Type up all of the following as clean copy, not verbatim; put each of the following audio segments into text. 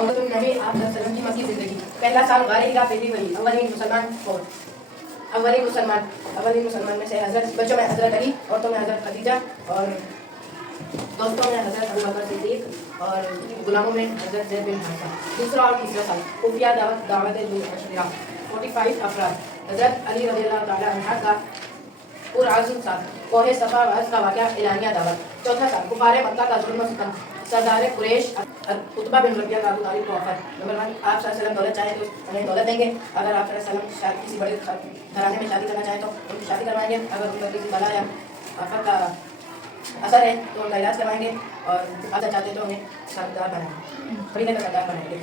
और नबी आप वसल्लम की मक्की ज़िंदगी। पहला साल गारे हिरा, पहली वही, अव्वलीन मुसलमान कौन? अव्वलीन मुसलमान में से हज़रत, बच्चों में हज़रत अली, औरतों में हज़रत खदीजा, और दोस्तों में हज़रत अबू बकर सिद्दीक़, और गुलामों में हज़रत ज़ैद बिन हारिसा। दूसरा और तीसरा साल खुफिया दावत 45 अफराद। हज़रत अली रज़ियल्लाहु ताला अन्हा का पुरअज़्म साल, कोहे सफ़ा वअज़ का वाक़या, एलानिया दावत। चौथा साल कुफ़ारे मक्का का जुल्म सितम, सरदार कुरैश उतबा बिन रबिया का अबू तालिब को ऑफर। नंबर 1, आप सल्लल्लाहु अलैहि वसल्लम दौलत चाहें तो उन्हें दौलत देंगे। अगर आप सल्लल्लाहु अलैहि वसल्लम किसी बड़े घराने में शादी करना चाहें तो उनकी शादी करवाएंगे। अगर उन पर किसी बला या आफत का असर है तो उनका इलाज करवाएंगे। और अगर चाहते तो उन्हें सरदार बनाएंगे, खरीदने का सरदार बनाएंगे।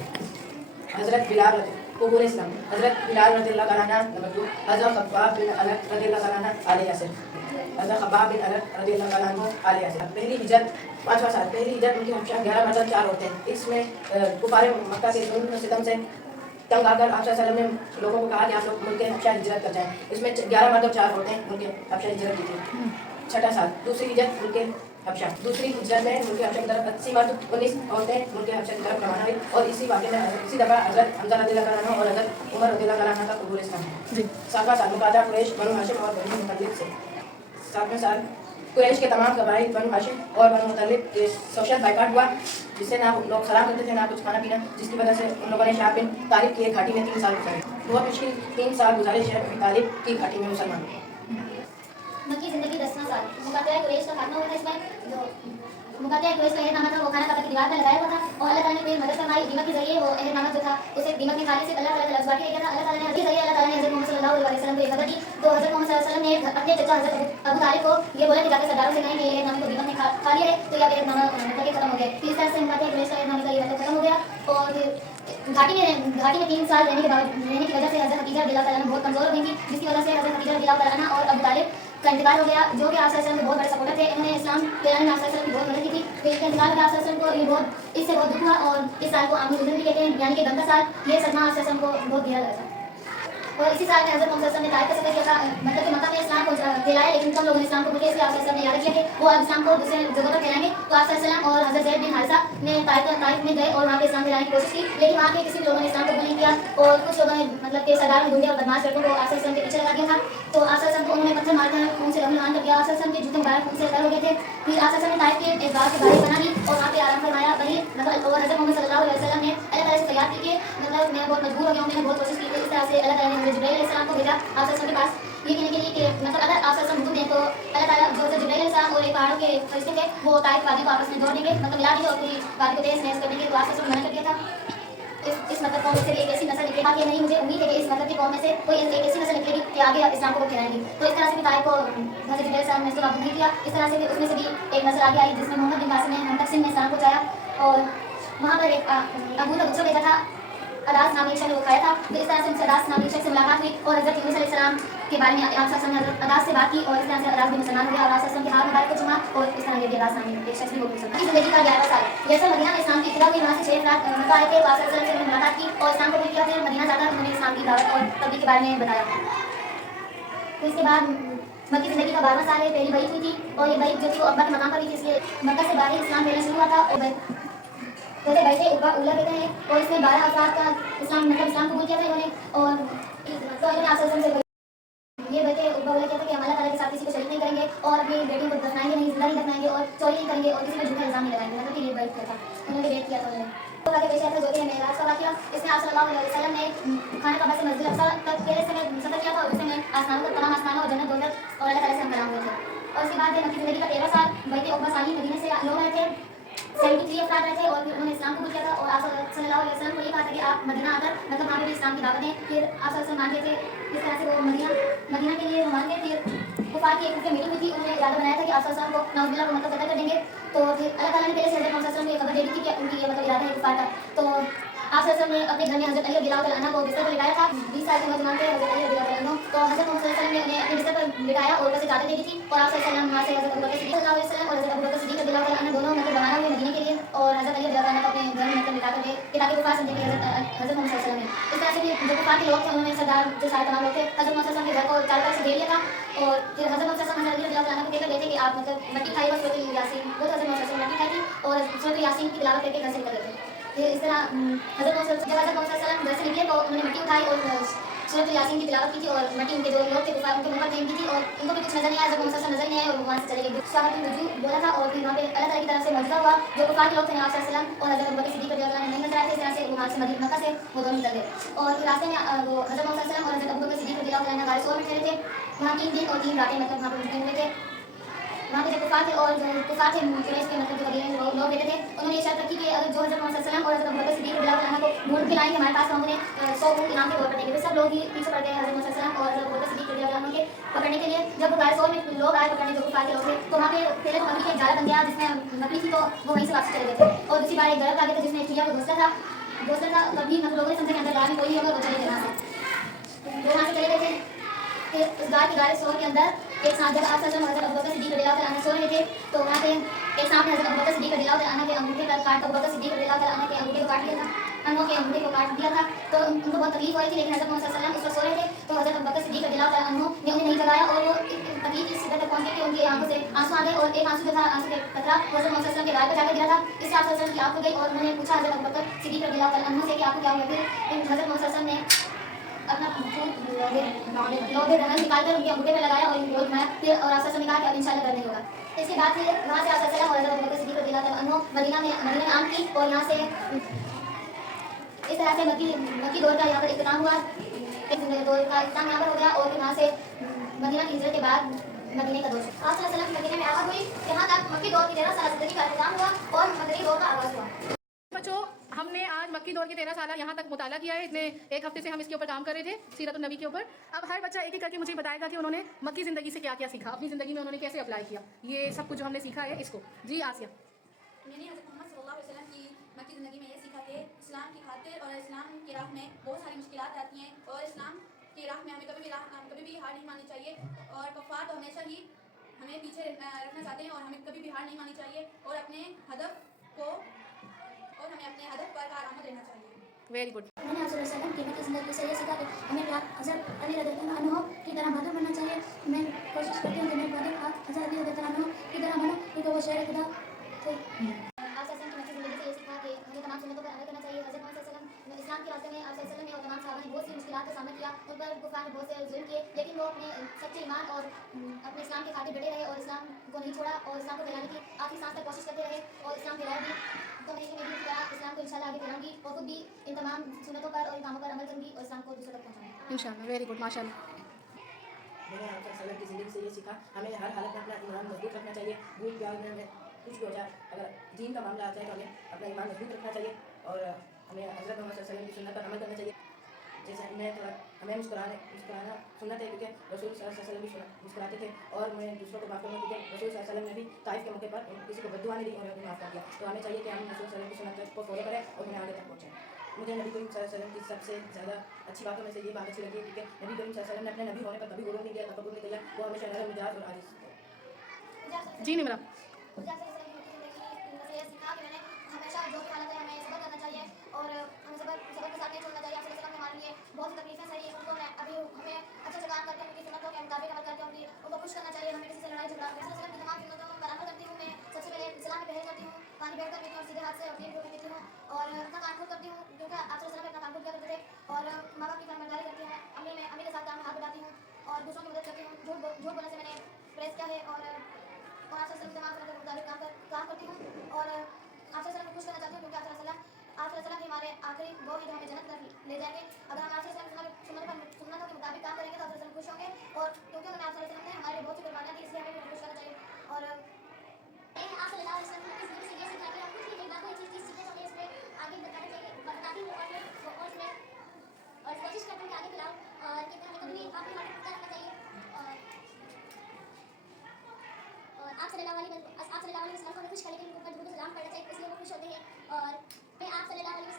हज़रत बिलाल कबूल इस्लाम, हज़रत बिलाल रज़ियल्लाहु अन्हु। नंबर 2, हज़रत खब्बाब बिन अरत रज़ियल्लाहु अन्हु आले यासिर, हज़रत खब्बाब बिन अरत रज़ियल्लाहु अन्हु आले यासिर। पहली हिजरत, 5वां साल, पहली हिजरत उनकी हमेशा 11 मर्द 4 होते हैं। इसमें कुफारे मक्का के जुल्म सितम से तंग आकर आप सल्लल्लाहु अलैहि वसल्लम ने लोगों को कहा कि आप लोग मुल्क हबशा हिजरत कर जाएं। इसमें 11 मर्द और 4 होते हैं मुल्क हबशा हिजरत की थी। छठा साल, दूसरी हिजरत मुल्क हबशा। दूसरी हिजरत में मुल्क हबशा की तरफ 80 मर्द 19 औरतें मुल्क हबशा की तरफ रवाना हुई। और इसी वाक़े में इसी दफ़ा हज़रत हम्ज़ा रज़ियल्लाहु अन्हु और हज़रत उमर रज़ियल्लाहु अन्हु का कबूल इस्लाम है। 7वां साल मुकाता कुरैश, बनु हाशिम और बनु मुतल्लिब से। 7वें साल कुरैश के तमाम कबाइल, बनु हाशिम और बनु मुतल्लिब के सोशल बाइकाट हुआ, जिससे ना लोग सलाम करते थे ना कुछ खाना पीना, जिसकी वजह से उन लोगों ने शाह बिन तालिब की एक घाटी में 3 साल गुजारे। बहुत मुश्किल 3 साल गुजारे शाह बिन तालिब की घाटी में मुसलमान। मक्की ज़िंदगी 10वां साल, मुकातिया कुरैश का खात्मा हुआ था। इसमें जो मुकातिया कुरैश का एहदनामा था वो खाना काबा की दीवार पर लगाया हुआ था, और अल्लाह ताला ने फिर मदद फरमाई दीमक के जरिए। वो एहदनामा जो था उसे दीमक ने खाने से अल्लाह ताला का लफ्ज़ बाकी रह गया था। अल्लाह ताला ने जरिए अल्लाह ताला ने हज़रत मोहम्मद सल्लल्लाहु अलैहि वसल्लम को ये खबर दी। तो हज़रत मोहम्मद सल्लल्लाहु अलैहि वसल्लम ने अपने चचा हज़रत अबू तालिब को ये बोला कि जाकर सरदारों से कहें कि एहदनामे को दीमक ने खा लिया है, तो यह एहदनामा मतलब खत्म हो गया। तो इस तरह से मुकातिया कुरैश का एहदनामा का ये मतलब खत्म हो गया। और घाटी में 3 साल रहने की वजह से हज़रत खदीजा रज़ियल्लाहु ताला अन्हा बहुत कमज़ोर हो गई थी, जिसकी वजह से हज़रत खदीजा रज़ियल्लाहु ताला अन्हा और अबू तालिब का इंतकाल हो गया, जो कि आप सल्लल्लाहु अलैहि वसल्लम के बहुत बड़े सपोर्टर थे। इन्होंने इस्लाम फैलाने में आप सल्लल्लाहु अलैहि वसल्लम की बहुत मदद की थी। फिर इनके इंतकाल हो गया, आप सल्लल्लाहु अलैहि वसल्लम को ये बहुत इससे बहुत दुख हुआ, और इस साल को आमुल उज़र भी कहते हैं, यानी कि गम का साल। ये सदमा आप सल्लल्लाहु अलैहि वसल्लम को बहुत गहरा लगा था। और इसी साल में हज़रत मोहम्मद सल्लल्लाहु अलैहि वसल्लम ने ताइफ का सफ़र किया था, मतलब कि मक्का में इस्लाम को फैलाया, लेकिन कम लोगों ने इस्लाम को बुके से आप सल्लल्लाहु अलैहि वसल्लम ने याद किया कि वो अब इस्लाम को दूसरे जगहों पर फैलाएंगे। तो आप सल्लल्लाहु अलैहि वसल्लम और हज़रत ज़ैद बिन हारिसा ने ताइफ में गए और वहाँ पे इस्लाम फैलाने की कोशिश की, लेकिन वहाँ के किसी भी लोगों ने इस्लाम कबूल नहीं किया। और कुछ लोगों ने मतलब कि सरदार में ढूंढे और बदमाश लड़कों को आप सल्लल्लाहु अलैहि वसल्लम के पीछे लगा दिया था। तो आप सल्लल्लाहु अलैहि वसल्लम को उन्होंने पत्थर मारकर खून से रंगमान कर दिया। आप सल्लल्लाहु अलैहि वसल्लम के जूते मुबारक खून से तर हो गए थे। फिर आप सल्लल्लाहु अलैहि वसल्लम ने ताइफ के एक बाग के बारे बना ली और वहाँ पे आराम फरमाया। वही मतलब और हज़रत मोहम्मद सल्लल्लाहु अलैहि वसल्लम ने अल्लाह ताला से फरियाद की कि मतलब मैं बहुत मजबूर हो गया हूँ, मैंने बहुत कोशिश की। इस तरह से अल्लाह ताला ने हज़रत जिब्राइल अलैहिस्सलाम को भेजा आप सल्लल्लाहु अलैहि वसल्लम के पास, ये कहने के लिए कि मतलब अगर आप सल्लल्लाहु अलैहि वसल्लम हुक्म दें तो अल्लाह ताला जो हज़रत जिब्राइल अलैहिस्सलाम और एक पहाड़ों के फरिश्ते थे वो ताइफ वादी को आपस में जोड़ देंगे, मतलब मिला देंगे और पूरी वादी को तहस नहस कर देंगे। तो आप सल्लल्लाहु अलैहि वसल्लम ने मना कर दिया था। इस मतलब कौम में से एक ऐसी नस्ल निकलेगा कि नहीं, मुझे उम्मीद है कि इस मतलब की कौम में से कोई एक ऐसी नस्ल निकलेगी कि आगे इस्लाम को फैलाएगी। तो इस तरह से भी ताइफ को हज़रत जिब्राइल अलैहिस्सलाम ने इसको काबू नहीं किया। इस तरह से भी उसमें से भी एक नस्ल आगे आई जिसमें मोहम्मद बिन कासिम ने मुंतक़िम ने इस्लाम को चाहा, और वहाँ पर एक अबू ने गुस्सा भेजा था, अदास नामी शख्स ने वो खाया था। तो इस तरह से उनसे अदास नामी शख्स से मुलाकात हुई और हज़रत यूनुस अलैहिस्सलाम के बारे में आप सल्लल्लाहु अलैहि वसल्लम ने हज़रत अदास से बात की, और इस तरह से अदास भी मुसलमान हो गया और आप सल्लल्लाहु अलैहि वसल्लम के हाथ मुबारक को चूमा, और इस तरह ये भी अदास नामी एक शख्स भी वो मुसलमान। इस ज़िंदगी का 11वां साल, जैसे मदीना में इस्लाम की इब्तिदा हुई, वहाँ से 6 अफराद मक्का आए थे। तो आप सल्लल्लाहु अलैहि वसल्लम से मुलाकात की और इस्लाम कबूल किया। फिर मदीना जाकर उन्होंने इस्लाम की दावत और तबलीग के बारे में बताया। तो इसके बाद मक्की ज़िंदगी का 12वां साल है। पहली बैत हुई थी और ये बैत जो थी वो अब्बा के मकाम पर हुई थी, इसलिए मक्का से बाहर इस्लाम फैलना शुरू हुआ था। और जैसे बैठे उला कहते हैं, और इसमें 12 अफराद का इस्लाम मतलब इस्लाम कबूल किया था इन्होंने। और तो इन्होंने आप सल्लल्लाहु अलैहि वसल्लम से ये बैठे उला कहते थे कि हम अल्लाह ताला के साथ किसी को शरीक नहीं करेंगे और अपनी बेटियों को दफनाएंगे नहीं, जिंदा नहीं दफनाएंगे और चोरी नहीं करेंगे और किसी पर झूठा इल्जाम नहीं लगाएंगे, मतलब कि ये बैठ किया था उन्होंने, वेट किया था उन्होंने। तो आगे पेश आता जो कि मेराज का वाक़या। इसमें आप सल्लल्लाहु अलैहि वसल्लम ने खाना काबा से मस्जिद अक्सा तक पहले से सफ़र किया था, और उसमें आसमानों तमाम आसमानों और जन्नत दोज़ख और अल्लाह ताला से हम कलाम हुए थे। और उसके बाद मक्की ज़िंदगी का 13वां साल, बैत उक़बा सानी, मदीने से लोग आए थे, 73 अफराद रहे थे और फिर उन्होंने इस्लाम कबूल किया था। और आप सल्लल्लाहु अलैहि वसल्लम को ये कहा था कि आप मदीना आकर मतलब वहाँ पे भी इस्लाम की दावत दें। फिर आप सल्लल्लाहु अलैहि वसल्लम मान गए थे। इस तरह से वो मदीना के लिए मान गए। फिर कुफार की एक मीटिंग हुई थी, उन्होंने इरादा बनाया था कि आप सल्लल्लाहु अलैहि वसल्लम को नौज़ुबिल्लाह को मतलब कत्ल कर देंगे। तो फिर अल्लाह ताला ने पहले से हज़रत मोहम्मद सल्लल्लाहु अलैहि वसल्लम को ये खबर दे दी थी कि उनकी ये मतलब इरादा है कुफार का। तो आप सल्लल्लाहु अलैहि वसल्लम ने अपने घर में हज़रत अली रज़ियल्लाहु ताला अन्हु को बिस्तर पर लिटाया था। 20 साल के नौजवान थे हज़रत अली रज़ियल्लाहु ताला अन्हु। तो हज़रत मोहम्मद सल्लल्लाहु अलैहि वसल्लम ने उन्हें अपने बिस्तर पर लिटाया और ऊपर से चादर दे दी थी। और आप सल्लल्लाहु अलैहि वसल्लम वहाँ से हज़रत अबू बकर सिद्दीक़ सल्लल्लाहु अलैहि वसल्लम और हज़रत अबू बकर सिद्दीक़ रज़ियल्लाहु ताला अन्हु दोनों मतलब रवाना हुए मदीने के लिए। और हज़रत अली रज़ियल्लाहु ताला को अपने घर में मतलब लिटा कर गए कि ताकि कुफार समझे कि हज़रत मोहम्मद सल्लल्लाहु अलैहि वसल्लम है। इस तरह से भी जो कुफार के लोग थे उन्होंने सरदार जो सारे तमाम लोग थे हज़रत मोहम्मद सल्लल्लाहु अलैहि वसल्लम के घर को चारों तरफ से घेर लिया था। और फिर हज़रत मोहम्मद सल्लल्लाहु अलैहि वसल्लम हज़रत अली रज़ियल्लाहु ताला को कहकर गए थे कि आप मतलब मट्टी खाई बस सूरत यासीन, वो तो हज़रत मोहम्मद सल्लल्लाहु अलैहि वसल्लम मट्टी खाई थी और सूरत यासीन की तिलावत करके घर से निकल गए थे। इस तरह हज़रत मोहम्मद जब हज़रत मोहम्मद सल्लल्लाहु अलैहि वसल्लम घर से निकले तो उन्होंने मिट्टी उठाई और सूरत यासीन की तिलावत की थी और मट्टी उनके जो लोग थे कुफार उनके मुंह पर फेंक दी थी और उनको भी कुछ नजर नहीं आया। जब मोहम्मद नजर नहीं आए और वो वहाँ से चले गए। स्वागत वजू बोला था और फिर वहाँ पे अल्लाह ताला की तरफ से मौजूदा हुआ जो कुफार के लोग थे आप सल्लल्लाहु अलैहि वसल्लम और हज़रत अबू बकर सिद्दीक़ रज़ियल्लाहु अन्हु नहीं नजर आए थे। इस तरह से वो वहाँ से मक्का से वो दोनों निकल गए और फिर रास्ते में वो हज़रत मोहम्मद सल्लल्लाहु अलैहि वसल्लम और हज़रत अबू बकर सिद्दीक़ रज़ियल्लाहु अन्हु गाड़ी सोर में ठहरे थे। वहाँ 3 दिन और 3 रातें मतलब वहाँ पे रुके हुए थे। वहाँ पे जो कुफार थे और जो कुफार थे कुरैश के मतलब जो कबीले में लोग रहते थे उन्होंने ये शर्त रखी कि अगर जो हज़रत मोहम्मद सल्लल्लाहु अलैहि वसल्लम और हज़रत अबू बकर सिद्दीक़ रज़ियल्लाहु अन्हु को ढूंढ के लाएंगे हमारे पास तो हम उन्हें 100 ऊँट इनाम के तौर पर देंगे। फिर सब लोग ही पीछे पड़ गए हज़रत मोहम्मद सल्लल्लाहु अलैहि वसल्लम और हज़रत अबू बकर सिद्दीक़ रज़ियल्लाहु अन्हु के पकड़ने के लिए। जब गाय सोर में लोग आए पकड़ने जो कुफार के लोग थे तो वहाँ पे पहले तो मकड़ी का एक जाला बन गया जिसमें मकड़ी थी तो वो वहीं से वापस चले गए थे और दूसरी बार एक दरख्त आ गया था जिसमें एक चिड़िया को घोंसला था तभी मतलब लोगों ने समझा कि अंदर गाय में कोई होगा वो चले गए वहाँ से चले गए थे। फिर उस गाय के गाड़े सोर के अंदर एक सांप जब आप सल्लल्लाहु अलैहि वसल्लम अबू बकर सिद्दीक़ रज़ियल्लाहु अन्हु सो रहे थे तो वहाँ पे एक सांप ने हज़रत अबू बकर सिद्दीक़ रज़ियल्लाहु अन्हु के अंगूठे पर काट अबू बकर सिद्दीक़ रज़ियल्लाहु अन्हु के अंगूठे को काट लिया था के अंगूठे को काट दिया था तो उनको बहुत तकलीफ हो रही थी। लेकिन हज़रत मोहम्मद सल्लल्लाहु अलैहि वसल्लम उस वक्त सो रहे थे तो हज़रत अबू बकर सिद्दीक़ रज़ियल्लाहु अन्हु ने उन्हें नहीं जगाया और वो तकलीफ की शिद्दत तक पहुँच गई कि उनकी आंखों से आंसू आ गए और एक आंसू जो था आंसू के कतरा हज़रत मोहम्मद सल्लल्लाहु अलैहि वसल्लम के गाल पर जाकर गिरा था। इससे आप सल्लल्लाहु अलैहि वसल्लम की आँख खुल गई और उन्होंने पूछा हज़रत अबू बकर सिद्दीक़ रज़ियल्लाहु अन्हु से कि आपको क्या हुआ। फिर हज़रत मोहम्मद सल्लल्लाहु अलैहि वसल्लम ने अपना लोहे दहन निकालकर उनके अंगूठे पे लगाया और गोल घुमाया। फिर और आप सल्लल्लाहु अलैहि वसल्लम ने कहा कि अब इंशाल्लाह दर्द नहीं होगा। इसके बाद फिर वहाँ से आप सल्लल्लाहु अलैहि वसल्लम और हज़रत अबू बकर सिद्दीक़ रज़ियल्लाहु अन्हु मदीना में आम की और यहाँ से इस तरह से मक्की दौर का यहाँ पर इख्तिताम हुआ। दौर का इख्तिताम यहाँ पर हो गया और फिर वहाँ से मदीना की हिजरत के बाद मदीने का दौर आप सल्लल्लाहु अलैहि वसल्लम मदीने में आवाज़ हुई। यहाँ तक मक्की दौर की 13 साल ज़िंदगी का इख्तिताम हुआ और मदनी दौर का आगाज़ हुआ। बच्चों हमने आज मक्की दौर के 13 साल यहाँ तक मुताला किया है। इतने एक हफ्ते से हम इसके ऊपर काम कर रहे थे सीरत नबी के ऊपर। अब हर बच्चा एक एक करके मुझे बताएगा कि उन्होंने मक्की ज़िंदगी से क्या क्या सीखा, अपनी ज़िंदगी में उन्होंने कैसे अप्लाई किया ये सब कुछ जो हमने सीखा है इसको। जी आसिया। मैंने हज़रत मोहम्मद सल्लल्लाहु अलैहि वसल्लम की मक्की ज़िंदगी में ये सीखा कि इस्लाम की खातिर और इस्लाम की राह में बहुत सारी मुश्किलात आती हैं और इस्लाम की राह में हमें कभी भी हार नहीं माननी चाहिए और कुफ़ार तो हमेशा ही हमें पीछे रखना चाहते हैं और हमें कभी भी हार नहीं माननी चाहिए और हमें अपने हदफ पर कारआमद रहना चाहिए। Very good. मैंने आप सल्लल्लाहु अलैहि वसल्लम की मक्की ज़िंदगी से ये सीखा कि हमें हज़रत अली रज़ियल्लाहु अन्हु की तरह बहादुर बनना चाहिए। मैं कोशिश करती हूँ कि मैं बहादुर हज़रत अली रज़ियल्लाहु अन्हु की तरह बनूँ क्योंकि वो शेर खुदा थे। आप सल्लल्लाहु अलैहि वसल्लम की मक्की ज़िंदगी से ये सीखा कि हमें तमाम सुन्नतों पर अमल करना चाहिए। हज़रत मोहम्मद सल्लल्लाहु अलैहि वसल्लम इस्लाम के रास्ते में आप सल्लल्लाहु अलैहि वसल्लम ने और तमाम सहाबा ने बहुत सी मुश्किलात का सामना किया। उन पर कुफ़ार ने बहुत से जुल्म किए लेकिन वो अपने सच्चे ईमान और अपने इस्लाम के खातिर डटे रहे और इस्लाम को नहीं छोड़ा और इस्लाम को फैलाने की आखिरी सांस तक कोशिश करते रहे और इस्लाम फैलाया भी। तो मैं भी इस्लाम को इंशाल्लाह आगे फैलाऊंगी और खुद भी इन तमाम सुन्नतों पर और इन कामों पर अमल करूंगी और इस्लाम को दूसरों तक पहुंचाऊंगी इंशाल्लाह। वेरी गुड माशाल्लाह। मैंने आप सल्लल्लाहु की ज़िंदगी से ये सीखा हमें हर हालत में अपना ईमान मजबूत रखना चाहिए। भूख प्यास में हमें कुछ भी हो जाए अगर दीन का मामला आता है तो हमें अपना ईमान मजबूत रखना चाहिए और हमें हज़रत मोहम्मद सल्लल्लाहु अलैहि वसल्लम की सुन्नत पर अमल करना चाहिए। जैसे हमें मुस्कुराना सुन्नत है क्योंकि रसूल सल्लल्लाहु अलैहि वसल्लम भी मुस्कुराते थे और मैं दूसरों को माफ़ करूँगा क्योंकि रसूल सल्लल्लाहु अलैहि वसल्लम ने भी ताइफ के मौके पर किसी को बद्दुआ नहीं दी और उन्हें माफ़ कर दिया। तो हमें चाहिए कि हम रसूल सल्लल्लाहु अलैहि वसल्लम की सुन्नत को फॉलो करें और उन्हें आगे तक पहुँचाएं। मुझे नबी करीम सल्लल्लाहु अलैहि वसल्लम की सबसे ज़्यादा अच्छी बातों में से ये बात अच्छी लगी क्योंकि नबी करीम सल्लल्लाहु अलैहि वसल्लम ने अपने नबी होने पर कभी गुरूर नहीं दिया, तकब्बुर नहीं किया। वो हमेशा नरम मिजाज और आजिज़ थे। जी निमरा। हमेशा जो भी हालत है हमें सब्र करना चाहिए और हमें सब्र के साथ नहीं छोड़ना चाहिए। आप सल्लल्लाहु अलैहि वसल्लम ने हमारे लिए बहुत सी तकलीफें सही उनको मैं अभी हमें अच्छे से काम करके उनकी सुन्नतों के मुताबिक अमल करके उनको खुश करना चाहिए। हमें किसी से लड़ाई झगड़ा सल्लल्लाहु अलैहि वसल्लम की तमाम सुन्नतों पर अमल करती हूँ। मैं सबसे पहले सलाह में पहल करती हूँ, पानी बैठकर पीती हूँ, सीधे हाथ से और तीन घूंट पीती हूँ और अपना कान खोल करती हूँ क्योंकि आप सल्लल्लाहु अलैहि वसल्लम अपना कान खोल किया करते थे और माँ बाप की फरमाबरदारी करती हूँ। अम्मी के साथ काम में हाथ बढ़ाती हूँ और दूसरों की मदद करती हूँ। झूठ बोलने से मैंने प्रेस किया है और आप सल्लल्लाहु अलैहि वसल्लम के तमाम सुन्नतों के मुताबिक काम करती हूँ और आप सल्लल्लाहु अलैहि वसल्लम को खुश करना चाहती हूँ क्योंकि आप सल्लल्लाहु अलैहि वसल्लम ही हमारे आखिरी दो ही जो हमें जन्नत तक ले जाएंगे। अगर हम आप सल्लल्लाहु अलैहि वसल्लम की सुन्नतों के मुताबिक काम करेंगे तो आप सल्लल्लाहु अलैहि वसल्लम खुश होंगे और क्योंकि उन्होंने आप सल्लल्लाहु अलैहि वसल्लम ने हमारे बहुत सी कुर्बानियाँ दी इसलिए हमें भी खुश करना चाहिए। और आप सल्लल्लाहु अलैहि वसल्लम की ज़िंदगी से ये सीखा कि आप कुछ भी नहीं बात कोई चीज़ सीखने तो हमें इसमें आगे बताना चाहिए बताती हूँ और इसमें और कोशिश करती हूँ कि आगे फैलाऊँ और कि हमें कभी भी अपने हाथ में रखना चाहिए और आप सल्लल्लाहु अलैहि वसल्लम को खुश करने के लिए उनके ऊपर दुरूद सलाम पढ़ना चाहिए इसलिए वो खुश होते हैं। और मैं आप सल्लल्लाहु अलैहि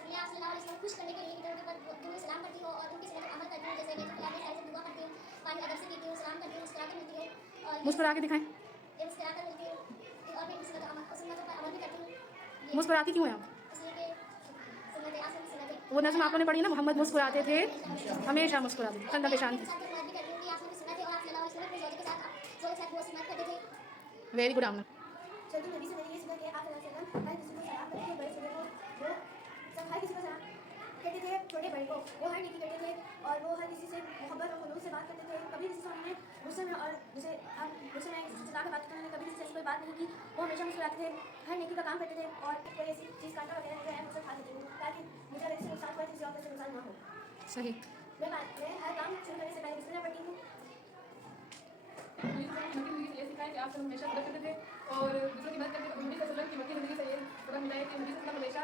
वसल्लम खुश करने के लिए उनके ऊपर दुरूद सलाम पढ़ती हूँ और उनकी सुन्नत पर अमल करती हूँ। जैसे मैं खुदा में साइड से दुआ करती हूँ, पानी अदब से पीती हूँ, सलाम करती हूँ, मुस्कुरा के मिलती हूँ और मुस्कुरा के दिखाएं। मुस्कुरा कर मिलती हूँ और मैं सुन्नतों पर अमल भी करती हूँ। मुस्कुराती क्यों हैं आप? इसलिए कि सुन्नतें आसन सुन्नतें वो नज़म आपने पढ़ी ना, मोहम्मद मुस्कुराते थे, हमेशा मुस्कुराते थे, कंधा पेशान थे। वेरी गुड आमना। छोटी नबी से मैंने ये सुना कि आप सल्लल्लाहु अलैहि वसल्लम हर किसी को सलाम करके बड़े छोटे को वो को वो हर नेकी करते थे और वो हर किसी से मोहब्बत और खुलूस से बात करते थे। कभी किसी से उन्होंने गुस्से में और जैसे हम गुस्से में किसी से चिल्ला के बात करते हैं, उन्होंने कभी किसी से कोई बात नहीं की। वो हमेशा मुस्कुराते थे, हर नेकी का काम करते थे और कोई ऐसी चीज़ काटना वगैरह जो है मुझसे खा लेते थे ताकि मुझे अगर इससे नुकसान हुआ किसी और से नुकसान ना हो। सही। मैं हर काम शुरू करने से पहले बिस्मिल्लाह पढ़ती हूँ। मक्की ज़िंदगी से ये सीखा है कि आप सब हमेशा सब्र करते थे और दूसरों की मदद करते थे। नबी सल्लल्लाहु अलैहि वसल्लम की मक्की ज़िंदगी से ये सबक मिला है कि नबी सल्लल्लाहु अलैहि वसल्लम हमेशा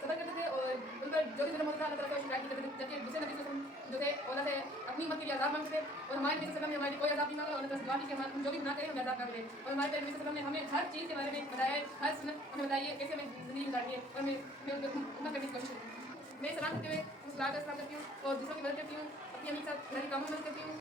सब्र करते थे और उन पर जो भी जुल्म होता था अल्लाह ताला को शिकायत करते थे। जबकि दूसरे नबी सल्लल्लाहु अलैहि वसल्लम जो थे अल्लाह से अपनी उम्मत के लिए अज़ाब मांगते थे और हमारे नबी सल्लल्लाहु अलैहि वसल्लम ने हमारे लिए कोई अज़ाब नहीं मांगा और अल्लाह से दुआ की कि हम जो भी गुनाह करें हमें अज़ाब ना करें। और हमारे नबी सल्लल्लाहु अलैहि वसल्लम ने हमें हर चीज़ के बारे में बताया है, हर सुन्नत हमें बताई है कैसे हमें ज़िंदगी गुजारनी है और मैं उन पर उम्मत करने की कोशिश करती हूँ। मैं सलाम करते हुए मुस्कुराकर सलाम करती हूँ और दूसरों की मदद करती हूँ, अपनी अम्मी के साथ घर के कामों में मदद करती हूँ